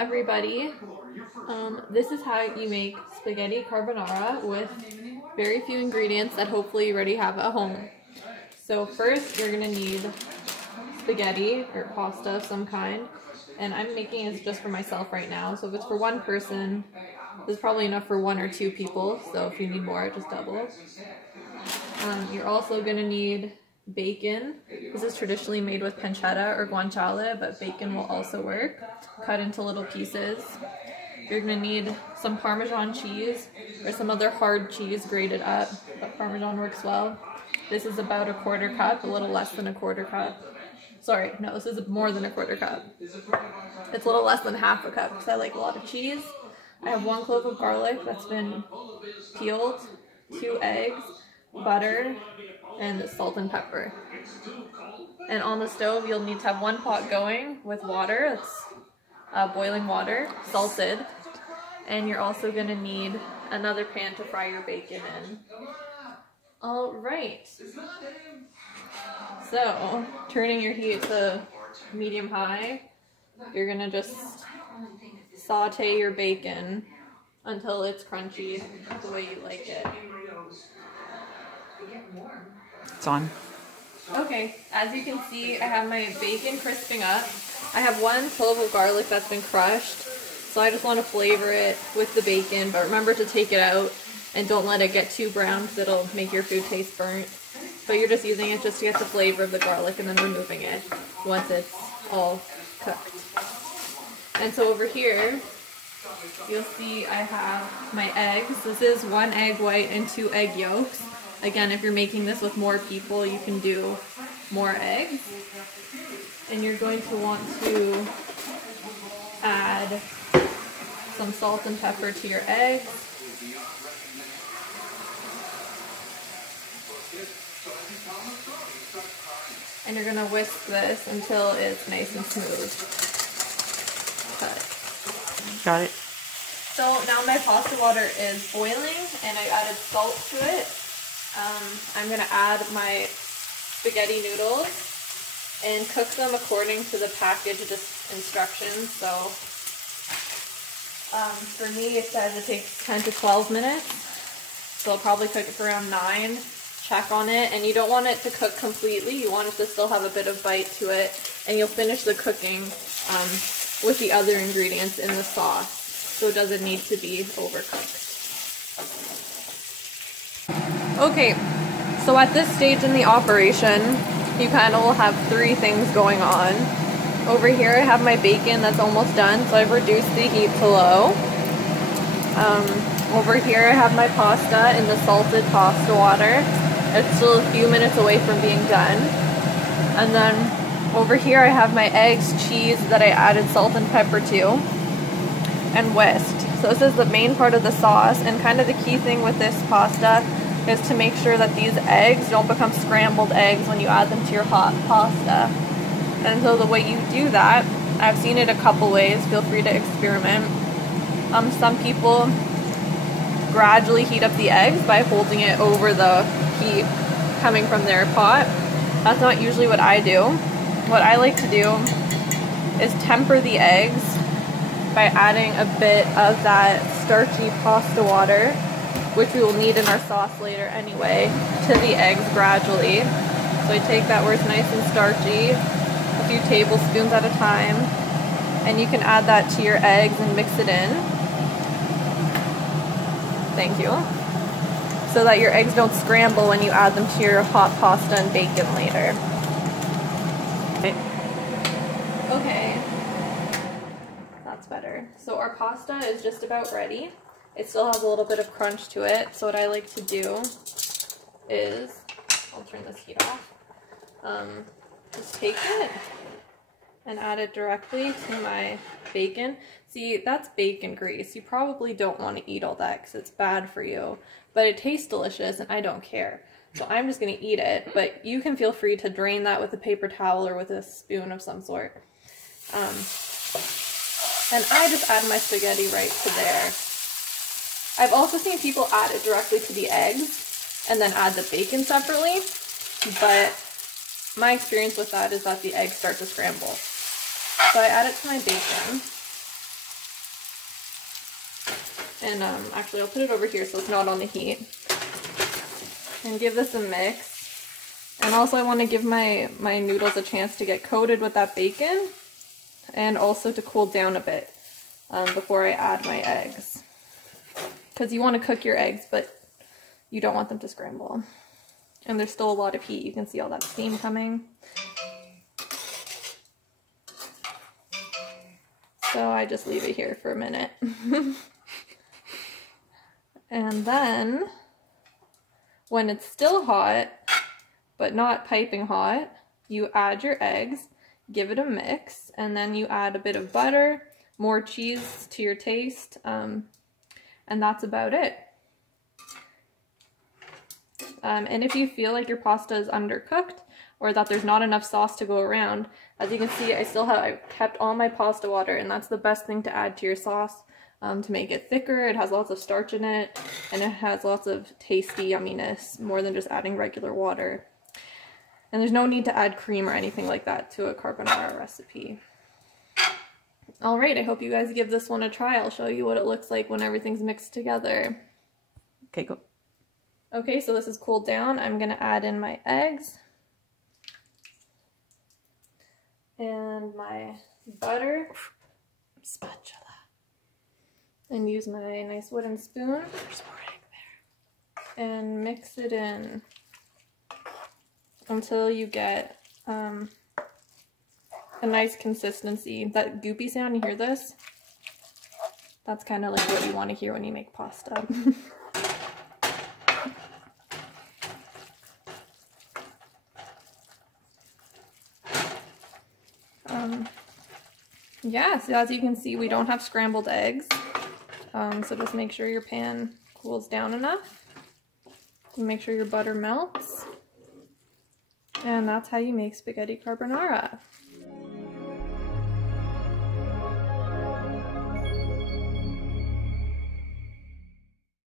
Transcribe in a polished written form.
everybody. This is how you make spaghetti carbonara with very few ingredients that hopefully you already have at home. So first you're going to need spaghetti or pasta of some kind, and I'm making it just for myself right now. So if it's for one person, this is probably enough for 1 or 2 people, so if you need more, just double. You're also going to need bacon. This is traditionally made with pancetta or guanciale, but bacon will also work, cut into little pieces. You're going to need some Parmesan cheese or some other hard cheese grated up, but Parmesan works well. This is about a 1/4 cup, a little less than a 1/4 cup. Sorry, no, this is more than a 1/4 cup. It's a little less than 1/2 cup because I like a lot of cheese. I have 1 clove of garlic that's been peeled, 2 eggs, butter, and salt and pepper. And on the stove, you'll need to have 1 pot going with water. It's boiling water, salted. And you're also going to need another pan to fry your bacon in. All right. So, turning your heat to medium-high, you're going to just saute your bacon until it's crunchy the way you like it. It's on. Okay, as you can see, I have my bacon crisping up. I have 1 clove of garlic that's been crushed, so I just want to flavor it with the bacon, but remember to take it out and don't let it get too brown because it'll make your food taste burnt. But you're just using it just to get the flavor of the garlic and then removing it once it's all cooked. And so over here, you'll see I have my eggs. This is 1 egg white and 2 egg yolks. Again, if you're making this with more people, you can do more eggs. And you're going to want to add some salt and pepper to your eggs. And you're going to whisk this until it's nice and smooth. Got it. So now my pasta water is boiling and I added salt to it. I'm going to add my spaghetti noodles and cook them according to the package instructions. So for me it says it takes 10 to 12 minutes. So I'll probably cook it for around 9. Check on it, and you don't want it to cook completely. You want it to still have a bit of bite to it, and you'll finish the cooking with the other ingredients in the sauce. So it doesn't need to be overcooked. Okay, so at this stage in the operation, you kind of will have 3 things going on. Over here I have my bacon that's almost done, so I've reduced the heat to low. Over here I have my pasta in the salted pasta water. It's still a few minutes away from being done. And then over here I have my eggs, cheese that I added salt and pepper to, and whisked. So this is the main part of the sauce, and kind of the key thing with this pasta is to make sure that these eggs don't become scrambled eggs when you add them to your hot pasta. And so the way you do that, I've seen it a couple ways, feel free to experiment. Some people gradually heat up the eggs by holding it over the heat coming from their pot. That's not usually what I do. What I like to do is temper the eggs by adding a bit of that starchy pasta water, which we will need in our sauce later anyway, to the eggs gradually. So I take that where it's nice and starchy, a few tablespoons at a time, and you can add that to your eggs and mix it in. Thank you. So that your eggs don't scramble when you add them to your hot pasta and bacon later. Okay, that's better. So our pasta is just about ready. It still has a little bit of crunch to it, so what I like to do is, I'll turn this heat off, just take it and add it directly to my bacon. See, that's bacon grease. You probably don't want to eat all that because it's bad for you, but it tastes delicious and I don't care. So I'm just going to eat it, but you can feel free to drain that with a paper towel or with a spoon of some sort. And I just add my spaghetti right to there. I've also seen people add it directly to the eggs and then add the bacon separately, but my experience with that is that the eggs start to scramble. So I add it to my bacon. And actually I'll put it over here so it's not on the heat. And give this a mix. And also I want to give my noodles a chance to get coated with that bacon and also to cool down a bit before I add my eggs. Because you want to cook your eggs, but you don't want them to scramble. And there's still a lot of heat. You can see all that steam coming. So I just leave it here for a minute. And then, when it's still hot, but not piping hot, you add your eggs, give it a mix, and then you add a bit of butter, more cheese to your taste, and that's about it. And if you feel like your pasta is undercooked or that there's not enough sauce to go around, as you can see, I've kept all my pasta water, and that's the best thing to add to your sauce to make it thicker. It has lots of starch in it, and it has lots of tasty yumminess, more than just adding regular water. And there's no need to add cream or anything like that to a carbonara recipe. Alright, I hope you guys give this one a try. I'll show you what it looks like when everything's mixed together. Okay, go. Okay, so this is cooled down. I'm going to add in my eggs and my butter, Spatula, and use my nice wooden spoon. There's more egg there. And mix it in until you get a nice consistency. That goopy sound, you hear this? That's kind of like what you want to hear when you make pasta. Yeah, so as you can see, we don't have scrambled eggs. So just make sure your pan cools down enough. And make sure your butter melts. And that's how you make spaghetti carbonara.